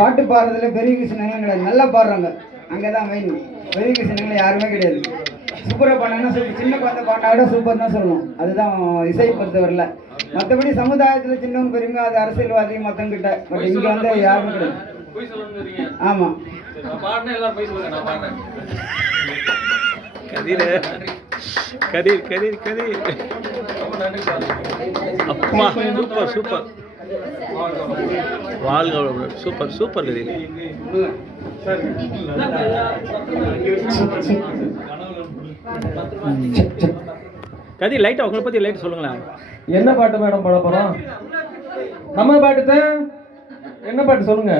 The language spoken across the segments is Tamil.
பாட்டு பாடுறதுல பெரிய கிருஷ்ணங்களும் கிடையாது, நல்லா பாடுறாங்க. அங்கதான் மெயின். பெரிய கிருஷ்ணங்களும் யாருமே கிடையாது. சூப்பராக பாடினா சின்ன குழந்தை பாடினா விட சூப்பர் தான் சொல்லணும். அதுதான் இசை பொறுத்தவரையில். மற்றபடி சமுதாயத்தில் சின்னவங்க பெரியவங்க அது அரசியல்வாதி மற்றவங்கிட்ட. பட் இங்கே வந்து யாருமே கிடையாது. ஆமாம். கதிர் கதிர் கதிர் கதிர் அப்பா சூப்பர் சூப்பர் வாழ்க சூப்பர் சூப்பர் கதிர். கதிர் லைட்டா உங்களை பத்தி லைட் சொல்லுங்களேன். என்ன பாட்டு மேடம் பாட போறோம்? நம்ம பாட்டு தான். என்ன பாட்டு சொல்லுங்க.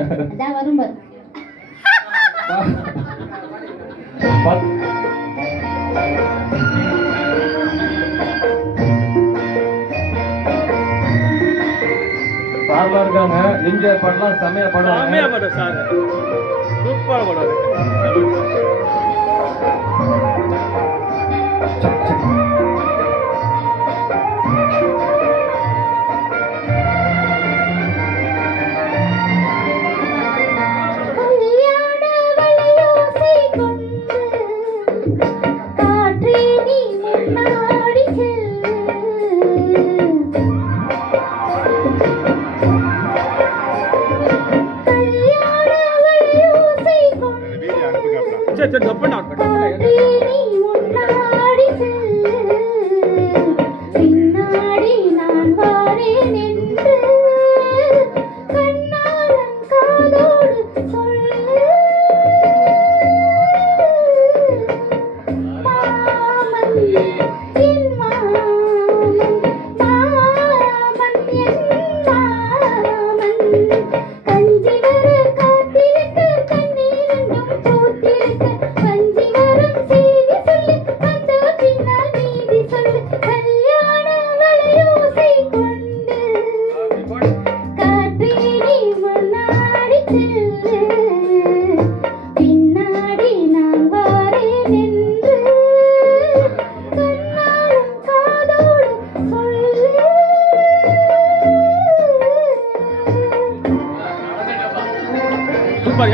சார்லாம் இருக்காங்க, என்ஜாய் பண்ணலாம், செமையா பாடுவாங்க. செமையா பாடு சார், சூப்பரா பாடுவாரு.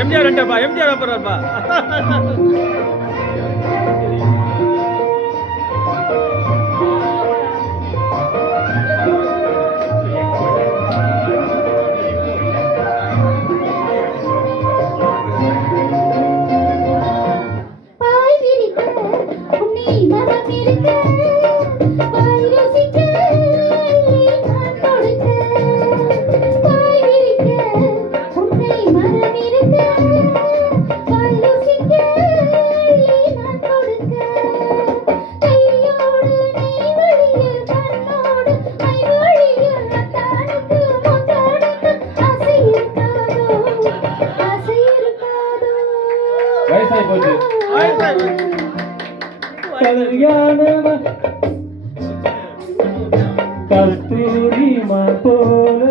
எம்ஜிஆர் ரெண்டப்பா, எம்ஜிஆர் அப்புறம்ப்பா. கஸ்தூரி போல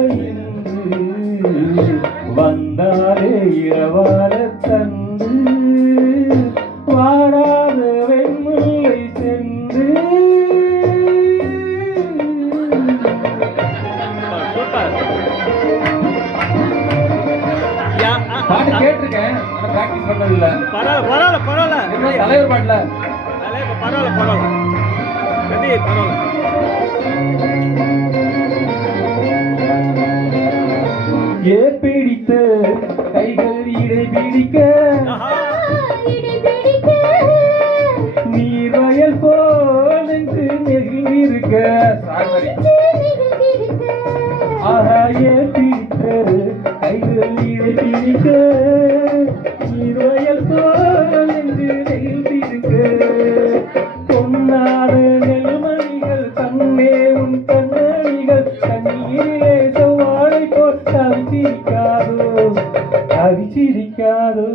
வந்தாலே இரவால தந்து வாடாத வெண்முல்லை சென்று. பாட்டு கேட்டிருக்கேன், பிராக்டிஸ் பண்ணது இல்ல. பரவாயில்ல பரவாயில்ல தலைவர் பாட்டுல பரவாயில்ல பரவாயில்ல கதிர் பரவாயில்ல. ஏ பிடித்த கைகள் இடை பிடிக்க நீர் வயல் போல் நெகிழ்ந்திருக்க. ஆஹா, ஏ பிடித்த கைகள் இடை பிடிக்க நீர் வயல் போல் நெகிழ்ந்திருக்க. பொன்னாத நெல்மணிகள் கண்ணே உன் கண்ணணிகள் கண்ணீரிலே செவ்வாழை போல் தவிச்சிருக்காதோ தவிச்சிருக்காதோ.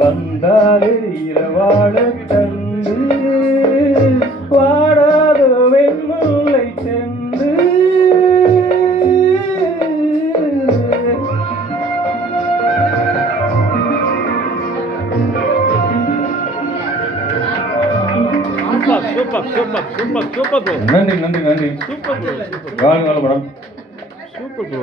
வந்தாலே இரவாழ தந்து வாடாத வெண்முல்லை சென்று. Super super super super bro நன்றி நன்றி நன்றி சூப்பர் ப்ரோ வாழ்க வளமுடன் சூப்பர் ப்ரோ